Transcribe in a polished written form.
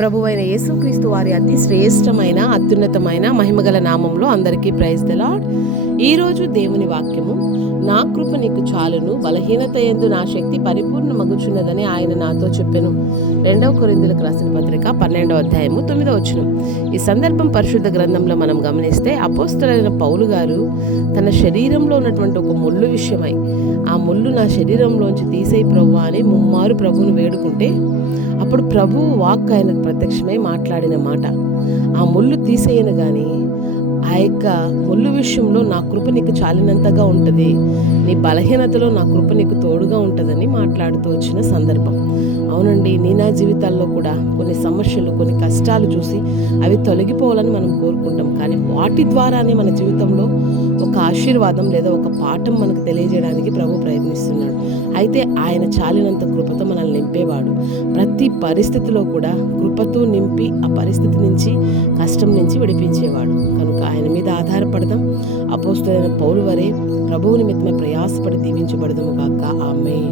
ప్రభువైన యేసుక్రీస్తు వారి అతి శ్రేష్టమైన అత్యున్నతమైన మహిమగల నామంలో అందరికీ ప్రైజ్ ద లార్డ్. ఈరోజు దేవుని వాక్యము, నా కృప నీకు చాలును, బలహీనత యందు నా శక్తి పరిపూర్ణమగుచున్నదని ఆయన నాతో చెప్పెను. 2 కొరింథీయులకు రాసిన పత్రిక 12వ అధ్యాయము 9వ వచనం. ఈ సందర్భం పరిశుద్ధ గ్రంథంలో మనం గమనిస్తే అపోస్తలుడైన పౌలు గారు తన శరీరంలో ఉన్నటువంటి ఒక ముళ్ళు విషయమై, ఆ ముళ్ళు నా శరీరంలోంచి తీసేయి ప్రభువా అని ముమ్మారు ప్రభువును వేడుకుంటే అప్పుడు ప్రభువు వాక్ ఆయనకు ప్రత్యక్షమై మాట్లాడిన మాట, ఆ ముళ్ళు తీసేయను కానీ ఆ యొక్క ముళ్ళు విషయంలో నా కృప నీకు చాలినంతగా ఉంటుంది, నీ బలహీనతలో నా కృప నీకు తోడుగా ఉంటుందని మాట్లాడుతూ వచ్చిన సందర్భం. అవునండి, నా జీవితాల్లో కూడా కొన్ని సమస్యలు, కొన్ని కష్టాలు చూసి అవి తొలగిపోవాలని మనం కోరుకుంటాం. కానీ వాటి ద్వారానే మన జీవితంలో ఒక ఆశీర్వాదం లేదా ఒక పాఠం మనకు తెలియజేయడానికి ప్రభు ప్రయత్నిస్తున్నాడు. అయితే ఆయన చాలినంత కృపతో మనల్ని నింపేవాడు. ప్రతి పరిస్థితిలో కూడా కృపతో నింపి ఆ పరిస్థితి నుంచి, కష్టం నుంచి విడిపించేవాడు. కనుక ఆయన మీద ఆధారపడదాం. అపోస్తలుడైన పౌలు వలె ప్రభువు నిమిత్తమై ప్రయాసపడి దీవించబడదాము గాక. ఆమేన్.